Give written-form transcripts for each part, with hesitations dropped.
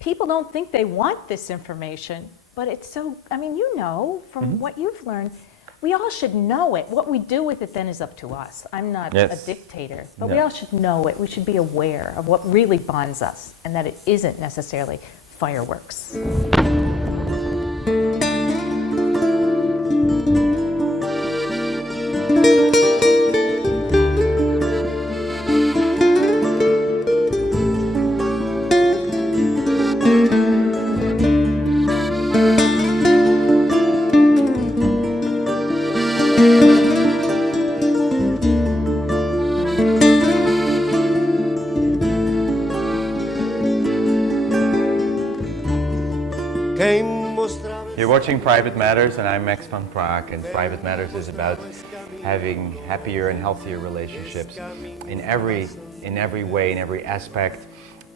people don't think they want this information, but it's so, I mean, you know, from what you've learned, we all should know it. What we do with it then is up to us. I'm not a dictator, but we all should know it. We should be aware of what really bonds us and that it isn't necessarily fireworks. You're watching Private Matters, and I'm Max van Praag, and Private Matters is about having happier and healthier relationships in every way, in every aspect.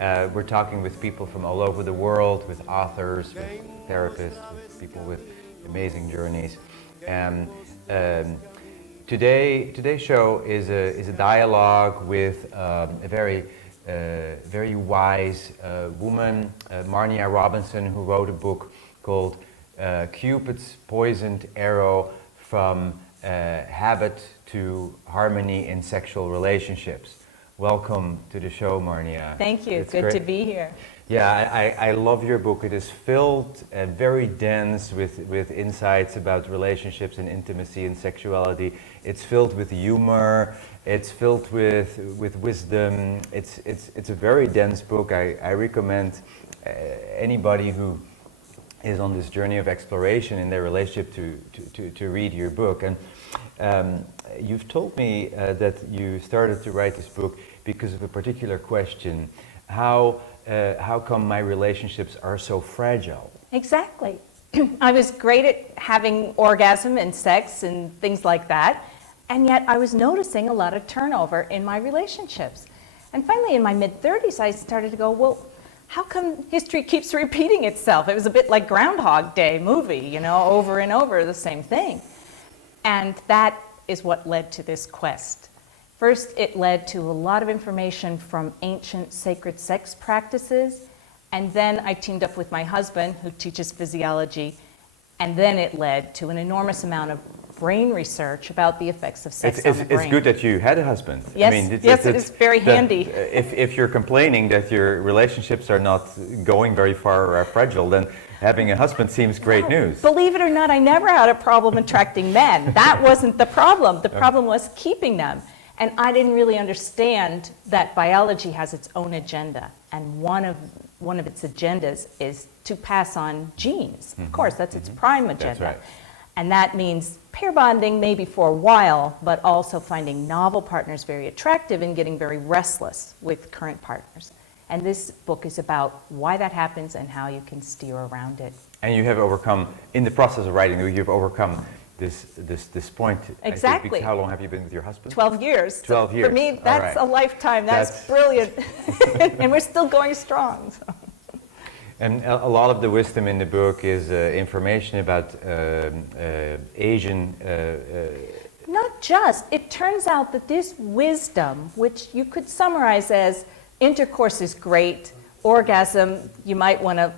We're talking with people from all over the world, with authors, with therapists, with people with amazing journeys. And today's show is a dialogue with a very wise woman, Marnia Robinson, who wrote a book called Cupid's Poisoned Arrow, From Habit to Harmony in Sexual Relationships. Welcome to the show, Marnia. Thank you. It's good to be here. Yeah, I love your book. It is filled and very dense with insights about relationships and intimacy and sexuality. It's filled with humor. It's filled with wisdom. It's a very dense book. I recommend anybody who is on this journey of exploration in their relationship to read your book. And you've told me that you started to write this book because of a particular question: how come my relationships are so fragile? Exactly. I was great at having orgasm and sex and things like that, and yet I was noticing a lot of turnover in my relationships. And finally, in my mid-30s, I started to go, well, how come history keeps repeating itself? It was a bit like Groundhog Day movie, you know, over and over the same thing. And that is what led to this quest. First, it led to a lot of information from ancient sacred sex practices, and then I teamed up with my husband, who teaches physiology, and then it led to an enormous amount of brain research about the effects of sex on the brain. It's good that you had a husband. Yes, I mean, it is very handy. If you're complaining that your relationships are not going very far or are fragile, then having a husband seems great news. Believe it or not, I never had a problem attracting men. That wasn't the problem. The problem was keeping them. And I didn't really understand that biology has its own agenda. And one of its agendas is to pass on genes. Of course, that's its prime agenda. That's right. And that means pair bonding maybe for a while, but also finding novel partners very attractive and getting very restless with current partners. And this book is about why that happens and how you can steer around it. And you have overcome, in the process of writing, you've overcome this point. Exactly. I think, how long have you been with your husband? 12 years. 12 years. For me, that's a lifetime. That's brilliant. And we're still going strong. So. And a lot of the wisdom in the book is information about Asian... Not just. It turns out that this wisdom, which you could summarize as intercourse is great, orgasm, you might want to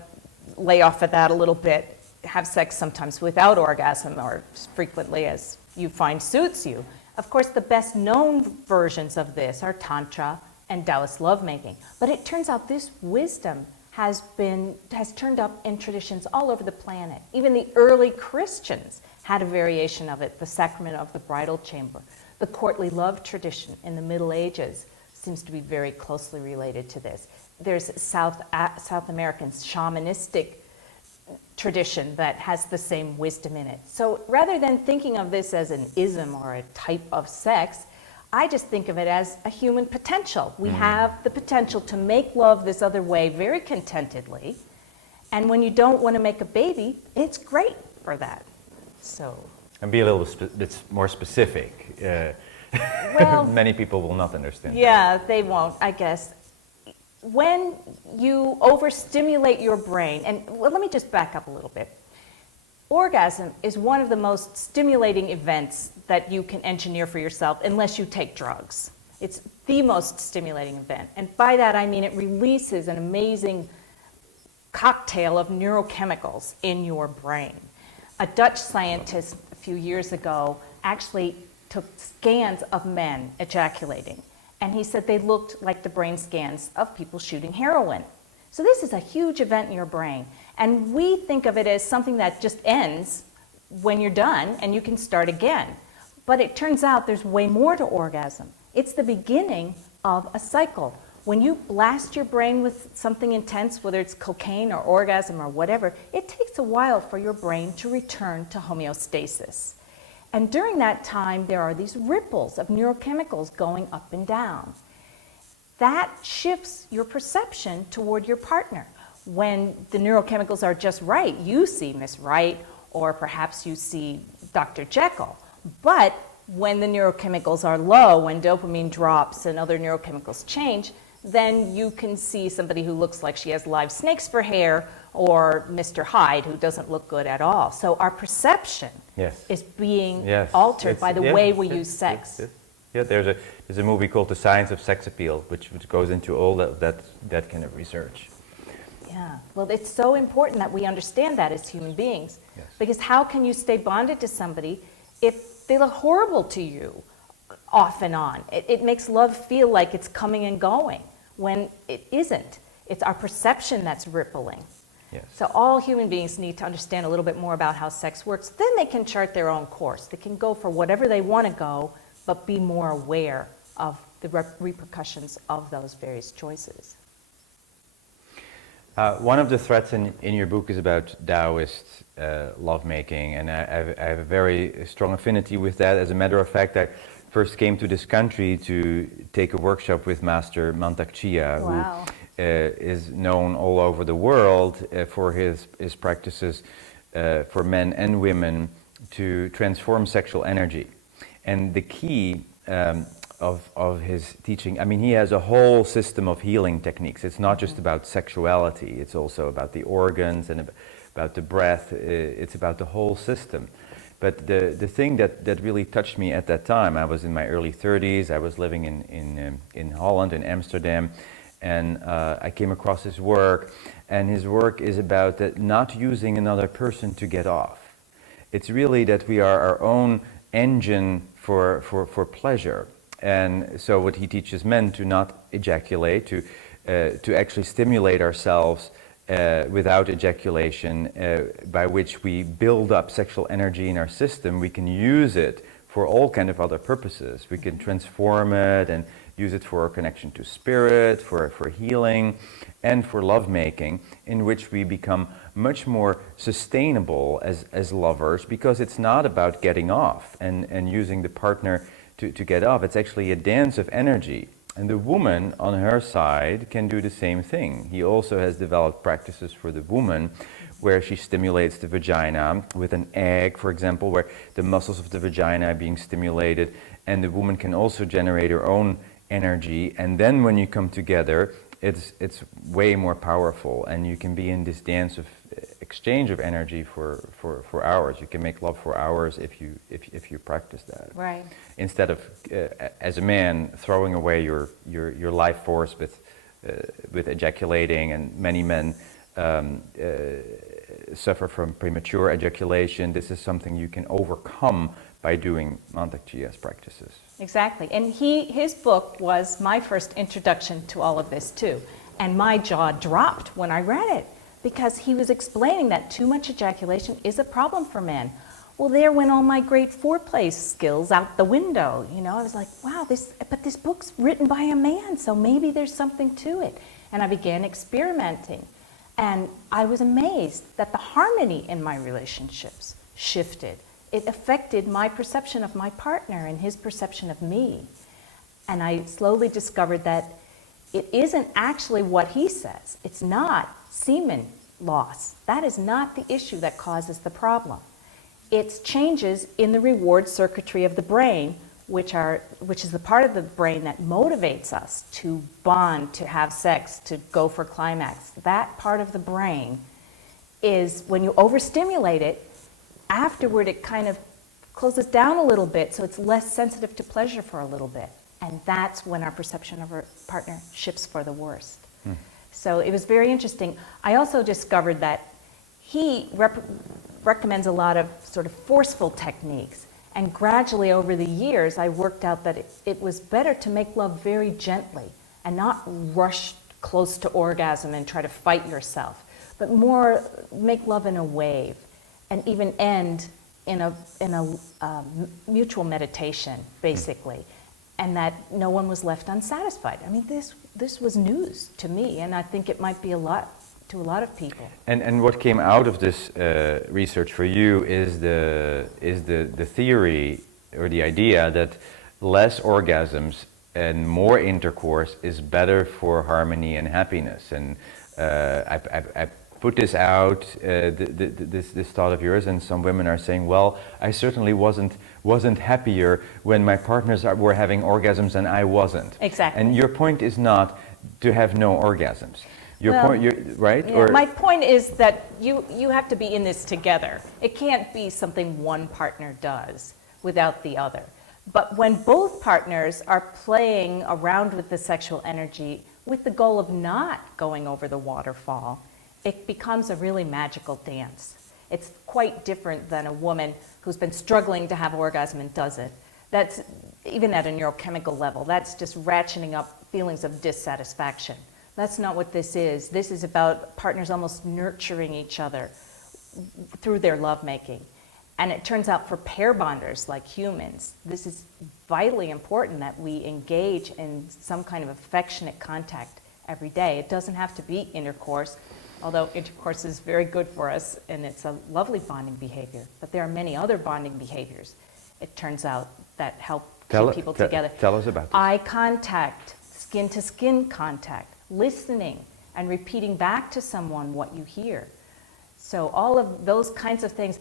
lay off of that a little bit, have sex sometimes without orgasm or as frequently as you find suits you. Of course, the best known versions of this are Tantra and Taoist lovemaking. But it turns out this wisdom has turned up in traditions all over the planet. Even the early Christians had a variation of it, the sacrament of the bridal chamber. The courtly love tradition in the Middle Ages seems to be very closely related to this. There's South American shamanistic tradition that has the same wisdom in it. So rather than thinking of this as an ism or a type of sex, I just think of it as a human potential. We have the potential to make love this other way very contentedly. And when you don't want to make a baby, it's great for that. So. And be a little bit more specific. Well, many people will not understand. Yeah, they won't, I guess. When you overstimulate your brain, and well, let me just back up a little bit. Orgasm is one of the most stimulating events that you can engineer for yourself unless you take drugs. It's the most stimulating event. And by that I mean it releases an amazing cocktail of neurochemicals in your brain. A Dutch scientist a few years ago actually took scans of men ejaculating, and he said they looked like the brain scans of people shooting heroin. So this is a huge event in your brain, and we think of it as something that just ends when you're done and you can start again. But it turns out there's way more to orgasm. It's the beginning of a cycle. When you blast your brain with something intense, whether it's cocaine or orgasm or whatever, it takes a while for your brain to return to homeostasis. And during that time, there are these ripples of neurochemicals going up and down. That shifts your perception toward your partner. When the neurochemicals are just right, you see Miss Right, or perhaps you see Dr. Jekyll. But when the neurochemicals are low, when dopamine drops and other neurochemicals change, then you can see somebody who looks like she has live snakes for hair, or Mr. Hyde, who doesn't look good at all. So our perception is being altered by the way we use sex. Yeah, there's a movie called The Science of Sex Appeal, which goes into all that kind of research. Yeah, well, it's so important that we understand that as human beings. Yes. Because how can you stay bonded to somebody if they look horrible to you off and on? It makes love feel like it's coming and going when it isn't. It's our perception that's rippling. Yes. So all human beings need to understand a little bit more about how sex works. Then they can chart their own course. They can go for whatever they want to go, but be more aware of the repercussions of those various choices. One of the threads in your book is about Taoist lovemaking, and I have a very strong affinity with that. As a matter of fact, I first came to this country to take a workshop with Master Mantak Chia, Wow. who is known all over the world for his practices for men and women to transform sexual energy. And the key of his teaching, I mean, he has a whole system of healing techniques. It's not just about sexuality, it's also about the organs and about the breath. It's about the whole system. But the thing that really touched me at that time, I was in my early 30s, I was living in Holland, in Amsterdam, and I came across his work, and his work is about that not using another person to get off. It's really that we are our own engine for pleasure. And so what he teaches men to not ejaculate, to actually stimulate ourselves without ejaculation, by which we build up sexual energy in our system. We can use it for all kind of other purposes. We can transform it and use it for our connection to spirit, for healing, and for lovemaking, in which we become much more sustainable as lovers, because it's not about getting off and using the partner to get off. It's actually a dance of energy. And the woman on her side can do the same thing. He also has developed practices for the woman where she stimulates the vagina with an egg, for example, where the muscles of the vagina are being stimulated, and the woman can also generate her own energy. And then when you come together, it's way more powerful, and you can be in this dance of exchange of energy for hours. You can make love for hours if you practice that. Right. Instead of as a man throwing away your life force with ejaculating, and many men suffer from premature ejaculation. This is something you can overcome by doing Mantak Chia's practices. Exactly. And his book was my first introduction to all of this too. And my jaw dropped when I read it, because he was explaining that too much ejaculation is a problem for men. Well, there went all my great foreplay skills out the window. You know, I was like, wow, but this book's written by a man, so maybe there's something to it. And I began experimenting. And I was amazed that the harmony in my relationships shifted. It affected my perception of my partner and his perception of me. And I slowly discovered that it isn't actually what he says. It's not semen loss. That is not the issue that causes the problem. It's changes in the reward circuitry of the brain, which is the part of the brain that motivates us to bond, to have sex, to go for climax. That part of the brain is, when you overstimulate it, afterward it kind of closes down a little bit, so it's less sensitive to pleasure for a little bit. And that's when our perception of our partner shifts for the worst. So it was very interesting. I also discovered that he recommends a lot of sort of forceful techniques. And gradually over the years, I worked out that it was better to make love very gently and not rush close to orgasm and try to fight yourself, but more make love in a wave and even end in a mutual meditation, basically. And that no one was left unsatisfied. I mean, this was news to me, and I think it might be to a lot of people. And what came out of this research for you is the theory or the idea that less orgasms and more intercourse is better for harmony and happiness. And I put this out, this thought of yours, and some women are saying, well, I certainly wasn't happier when my partners were having orgasms and I wasn't. Exactly. And your point is not to have no orgasms. Right? Yeah, Or my point is that you have to be in this together. It can't be something one partner does without the other. But when both partners are playing around with the sexual energy with the goal of not going over the waterfall, it becomes a really magical dance. It's quite different than a woman who's been struggling to have orgasm and does it. That's, even at a neurochemical level, that's just ratcheting up feelings of dissatisfaction. That's not what this is. This is about partners almost nurturing each other through their lovemaking. And it turns out for pair bonders like humans, this is vitally important that we engage in some kind of affectionate contact every day. It doesn't have to be intercourse, although intercourse is very good for us and it's a lovely bonding behavior. But there are many other bonding behaviors, it turns out, that help keep people together. Tell us about this. Eye contact, skin-to-skin contact, listening and repeating back to someone what you hear. So all of those kinds of things.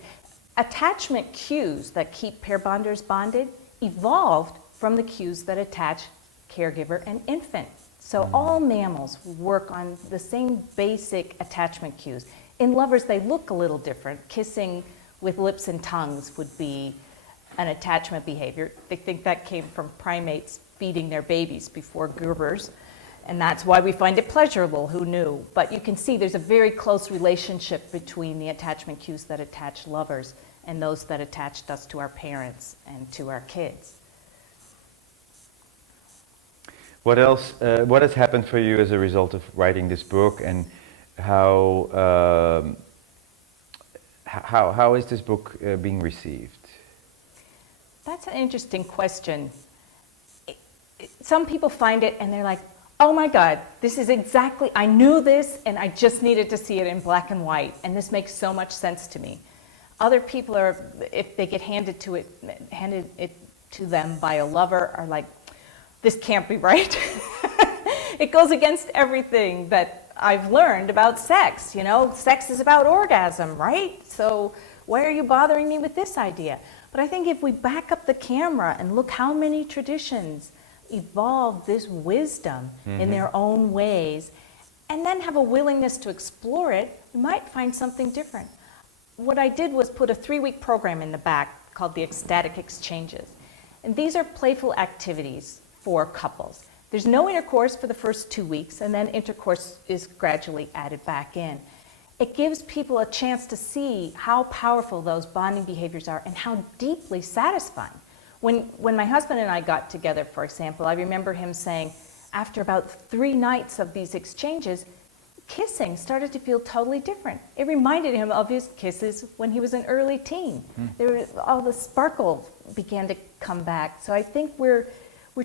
Attachment cues that keep pair bonders bonded evolved from the cues that attach caregiver and infant. So all mammals work on the same basic attachment cues. In lovers, they look a little different. Kissing with lips and tongues would be an attachment behavior. They think that came from primates feeding their babies before Gerbers, and that's why we find it pleasurable. Who knew? But you can see there's a very close relationship between the attachment cues that attach lovers and those that attached us to our parents and to our kids. What else? What has happened for you as a result of writing this book, and how is this book being received? That's an interesting question. Some people find it and they're like, oh my God, this is exactly, I knew this and I just needed to see it in black and white, and this makes so much sense to me. Other people are, if they get handed it to them by a lover, are like, this can't be right. It goes against everything that I've learned about sex. You know, sex is about orgasm, right? So why are you bothering me with this idea? But I think if we back up the camera and look how many traditions evolve this wisdom in their own ways, and then have a willingness to explore it, we might find something different. What I did was put a 3-week program in the back called the Ecstatic Exchanges. And these are playful activities for couples. There's no intercourse for the first 2 weeks, and then intercourse is gradually added back in. It gives people a chance to see how powerful those bonding behaviors are and how deeply satisfying. When my husband and I got together, for example, I remember him saying, after about 3 nights of these exchanges, kissing started to feel totally different. It reminded him of his kisses when he was an early teen. All the sparkle began to come back. So I think we're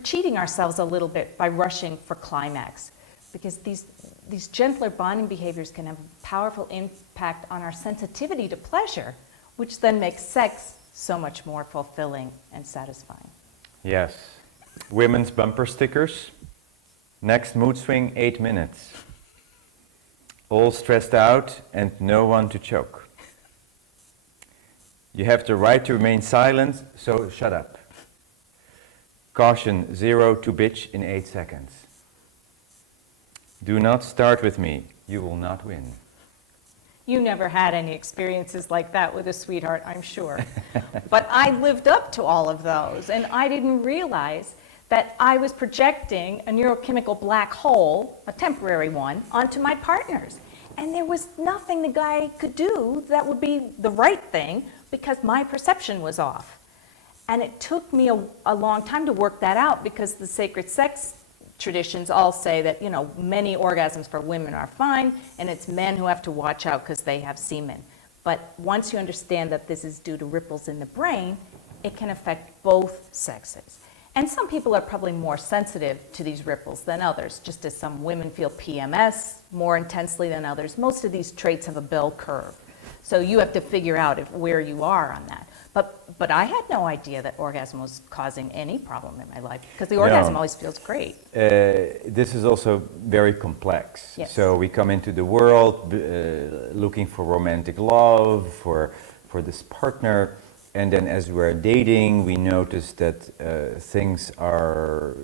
cheating ourselves a little bit by rushing for climax, because these gentler bonding behaviors can have a powerful impact on our sensitivity to pleasure, which then makes sex so much more fulfilling and satisfying. Yes. Women's bumper stickers. Next mood swing, 8 minutes. All stressed out and no one to choke. You have the right to remain silent, so shut up. Caution, 0 to bitch in 8 seconds. Do not start with me, you will not win. You never had any experiences like that with a sweetheart, I'm sure. But I lived up to all of those, and I didn't realize that I was projecting a neurochemical black hole, a temporary one, onto my partners. And there was nothing the guy could do that would be the right thing because my perception was off. And it took me a long time to work that out because the sacred sex traditions all say that, many orgasms for women are fine, and it's men who have to watch out because they have semen. But once you understand that this is due to ripples in the brain, it can affect both sexes. And some people are probably more sensitive to these ripples than others, just as some women feel PMS more intensely than others. Most of these traits have a bell curve. So you have to figure out where you are on that. But I had no idea that orgasm was causing any problem in my life, because the orgasm always feels great. This is also very complex. Yes. So we come into the world looking for romantic love, for this partner, and then as we're dating, we notice that things are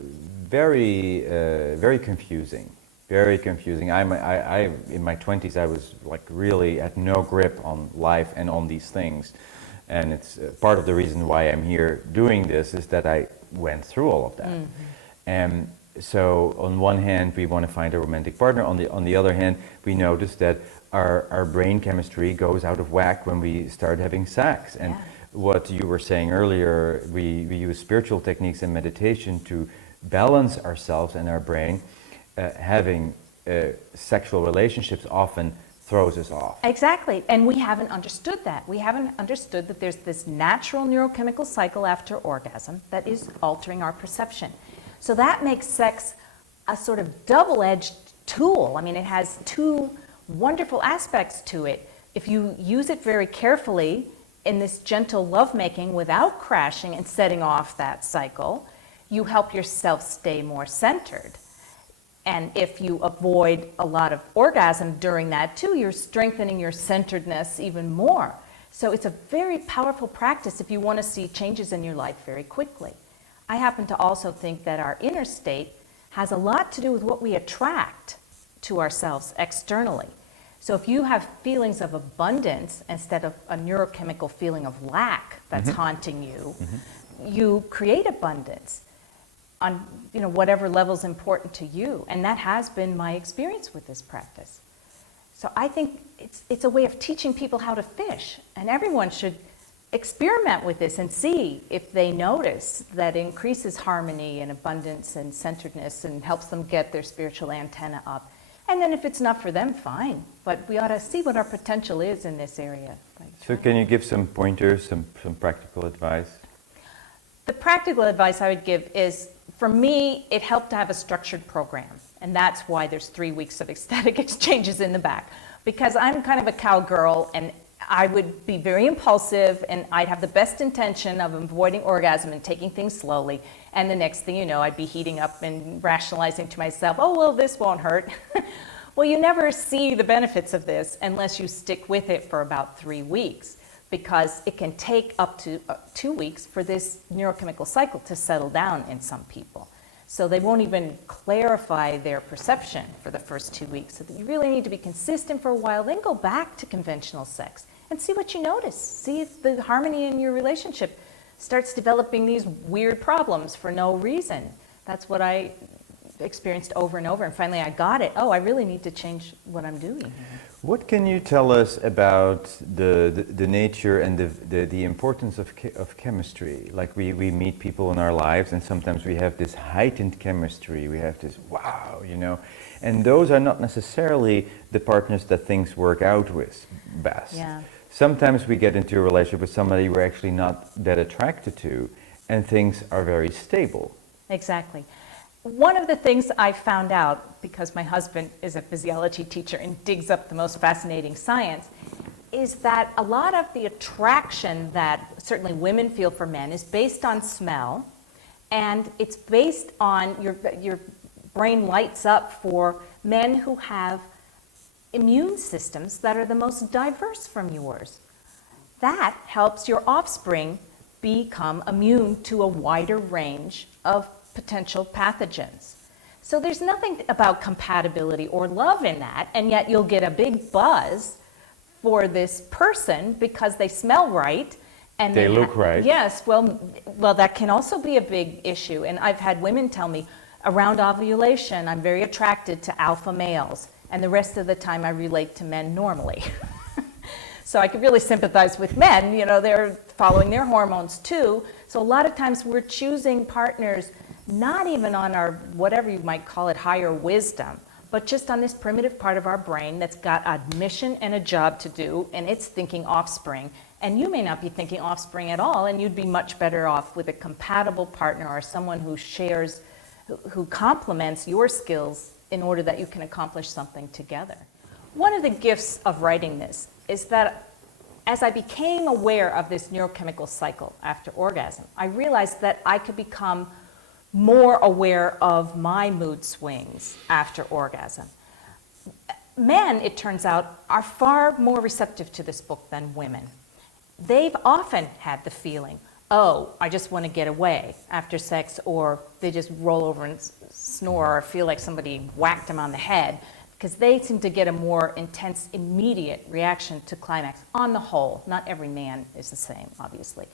very confusing. Very confusing. I in my 20s, I was like really had no grip on life and on these things. And it's part of the reason why I'm here doing this is that I went through all of that. And so on one hand, we want to find a romantic partner. On the other hand, we notice that our brain chemistry goes out of whack when we start having sex. And what you were saying earlier, we use spiritual techniques and meditation to balance ourselves and our brain. Having sexual relationships often throws us off. Exactly, and we haven't understood that. We haven't understood that there's this natural neurochemical cycle after orgasm that is altering our perception. So that makes sex a sort of double-edged tool. I mean, it has two wonderful aspects to it. If you use it very carefully in this gentle lovemaking without crashing and setting off that cycle, you help yourself stay more centered. And if you avoid a lot of orgasm during that too, you're strengthening your centeredness even more. So it's a very powerful practice if you want to see changes in your life very quickly. I happen to also think that our inner state has a lot to do with what we attract to ourselves externally. So if you have feelings of abundance instead of a neurochemical feeling of lack that's haunting you, you create abundance on whatever level's important to you. And that has been my experience with this practice. So I think it's a way of teaching people how to fish, and everyone should experiment with this and see if they notice that increases harmony and abundance and centeredness and helps them get their spiritual antenna up. And then if it's not for them, fine. But we ought to see what our potential is in this area. So can you give some pointers, some practical advice? The practical advice I would give is, for me, it helped to have a structured program. And that's why there's 3 weeks of ecstatic exchanges in the back. Because I'm kind of a cowgirl, and I would be very impulsive, and I'd have the best intention of avoiding orgasm and taking things slowly. And the next thing you know, I'd be heating up and rationalizing to myself, oh, well, this won't hurt. Well, you never see the benefits of this unless you stick with it for about 3 weeks. Because it can take up to 2 weeks for this neurochemical cycle to settle down in some people. So they won't even clarify their perception for the first 2 weeks. So that you really need to be consistent for a while, then go back to conventional sex and see what you notice. See if the harmony in your relationship starts developing these weird problems for no reason. That's what I experienced over and over, and finally I got it. Oh, I really need to change what I'm doing here. What can you tell us about the nature and the importance of chemistry? Like we meet people in our lives, and sometimes we have this heightened chemistry. We have this wow, and those are not necessarily the partners that things work out with best. Yeah. Sometimes we get into a relationship with somebody we're actually not that attracted to, and things are very stable. Exactly. One of the things I found out, because my husband is a physiology teacher and digs up the most fascinating science, is that a lot of the attraction that certainly women feel for men is based on smell, and it's based on your brain lights up for men who have immune systems that are the most diverse from yours. That helps your offspring become immune to a wider range of potential pathogens. So there's nothing about compatibility or love in that, and yet you'll get a big buzz for this person because they smell right And They look right. Yes, well, that can also be a big issue. And I've had women tell me, around ovulation, I'm very attracted to alpha males, and the rest of the time I relate to men normally. So I could really sympathize with men, you know, they're following their hormones too. So a lot of times we're choosing partners not even on our, whatever you might call it, higher wisdom, but just on this primitive part of our brain that's got a mission and a job to do, and it's thinking offspring. And you may not be thinking offspring at all, and you'd be much better off with a compatible partner or someone who shares, who complements your skills in order that you can accomplish something together. One of the gifts of writing this is that as I became aware of this neurochemical cycle after orgasm, I realized that I could become more aware of my mood swings after orgasm. Men, it turns out, are far more receptive to this book than women. They've often had the feeling, oh, I just want to get away after sex, or they just roll over and snore or feel like somebody whacked them on the head, because they seem to get a more intense, immediate reaction to climax on the whole. Not every man is the same, obviously.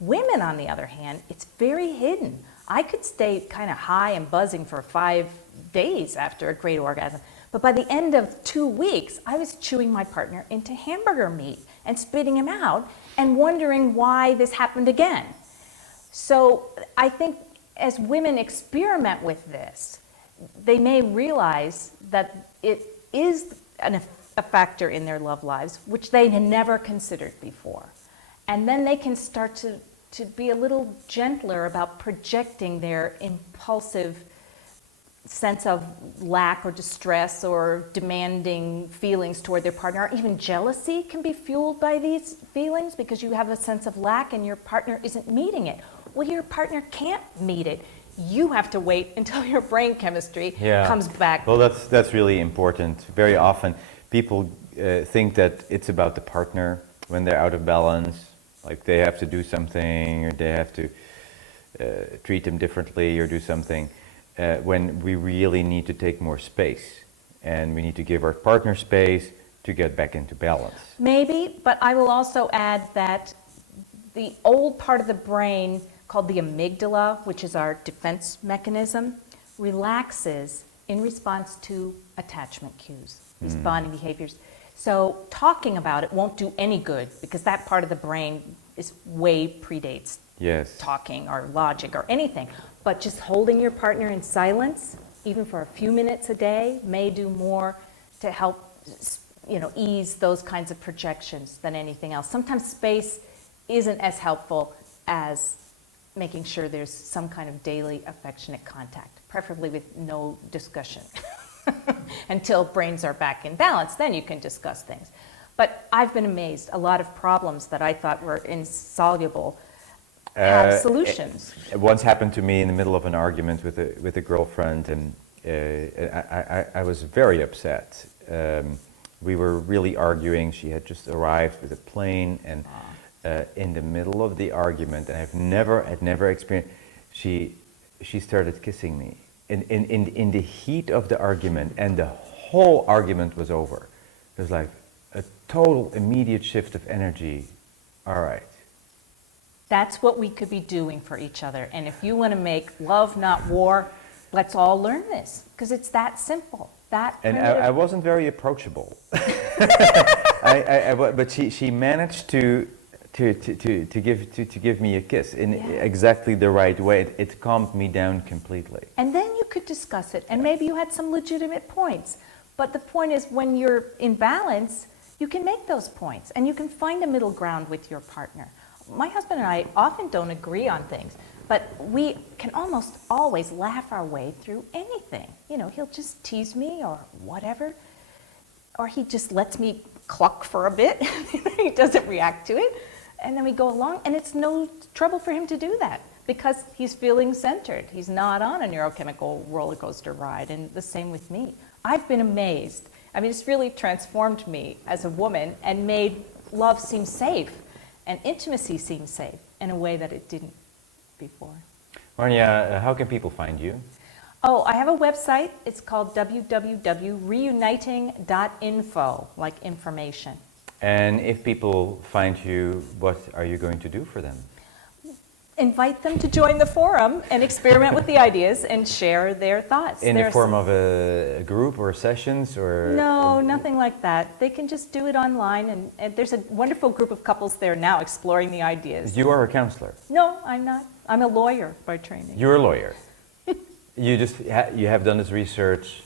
Women, on the other hand, it's very hidden. I could stay kind of high and buzzing for 5 days after a great orgasm, but by the end of 2 weeks, I was chewing my partner into hamburger meat and spitting him out and wondering why this happened again. So I think as women experiment with this, they may realize that it is a factor in their love lives, which they had never considered before. And then they can start to be a little gentler about projecting their impulsive sense of lack or distress or demanding feelings toward their partner. Or even jealousy can be fueled by these feelings because you have a sense of lack and your partner isn't meeting it. Well, your partner can't meet it. You have to wait until your brain chemistry comes back. Well, that's really important. Very often people think that it's about the partner when they're out of balance, like they have to do something or they have to treat them differently or do something, when we really need to take more space and we need to give our partner space to get back into balance. Maybe, but I will also add that the old part of the brain called the amygdala, which is our defense mechanism, relaxes in response to attachment cues, responding behaviors. So talking about it won't do any good because that part of the brain is way predates talking or logic or anything. But just holding your partner in silence, even for a few minutes a day, may do more to help, you know, ease those kinds of projections than anything else. Sometimes space isn't as helpful as making sure there's some kind of daily affectionate contact, preferably with no discussion. Until brains are back in balance, then you can discuss things. But I've been amazed. A lot of problems that I thought were insoluble have solutions. It once happened to me in the middle of an argument with a girlfriend, and I was very upset. We were really arguing. She had just arrived with a plane, and in the middle of the argument, and I'd never experienced, she started kissing me in the heat of the argument, and the whole argument was over. It was like a total immediate shift of energy. All right. That's what we could be doing for each other. And if you want to make love, not war, let's all learn this, because it's that simple. And I wasn't very approachable. But she managed to give me a kiss in exactly the right way. It calmed me down completely. And then you could discuss it, and maybe you had some legitimate points. But the point is, when you're in balance, you can make those points, and you can find a middle ground with your partner. My husband and I often don't agree on things, but we can almost always laugh our way through anything. You know, he'll just tease me or whatever, or he just lets me cluck for a bit. He doesn't react to it. And then we go along, and it's no trouble for him to do that because he's feeling centered. He's not on a neurochemical roller coaster ride, and the same with me. I've been amazed. I mean, it's really transformed me as a woman and made love seem safe and intimacy seem safe in a way that it didn't before. Marnia, how can people find you? Oh, I have a website. It's called www.reuniting.info, like information. And if people find you, what are you going to do for them? Invite them to join the forum and experiment with the ideas and share their thoughts. In the form of a group or sessions or? No, nothing like that. They can just do it online, and there's a wonderful group of couples there now exploring the ideas. You are a counselor? No, I'm not. I'm a lawyer by training. You're a lawyer. You just you have done this research.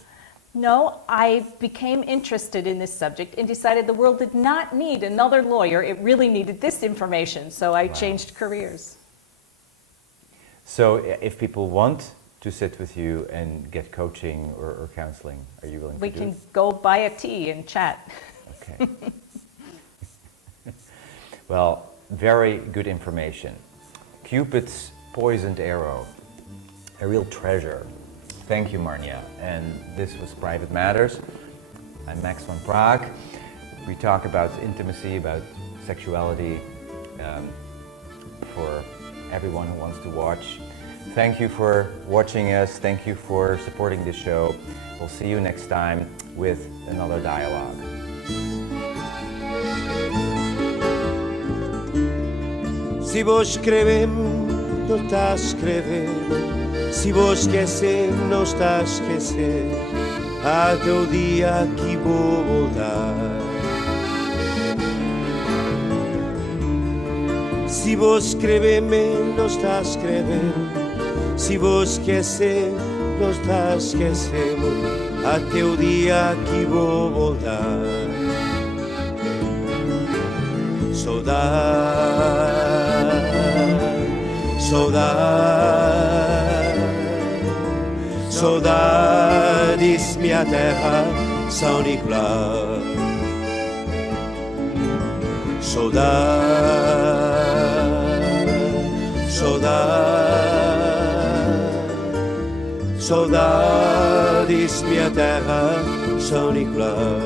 No, I became interested in this subject and decided the world did not need another lawyer. It really needed this information, so I changed careers. So if people want to sit with you and get coaching or counseling, are you willing to do it? We can go buy a tea and chat. Okay. Well, very good information. Cupid's poisoned arrow, a real treasure. Thank you, Marnia. And this was Private Matters. I'm Max van Praag. We talk about intimacy, about sexuality, for everyone who wants to watch. Thank you for watching us. Thank you for supporting this show. We'll see you next time with another dialogue. Se vos escrever, não está a escrever. Se vos esquecer, não está a esquecer. Até o dia que vou voltar. Se vos escrever-me, não está a escrever. Se vos esquecer, não está a esquecer. Até o dia que vou voltar. Saudade, saudade, saudades, minha terra, São Nicolau. Saudade, saudade, saudades, minha terra, São Nicolau.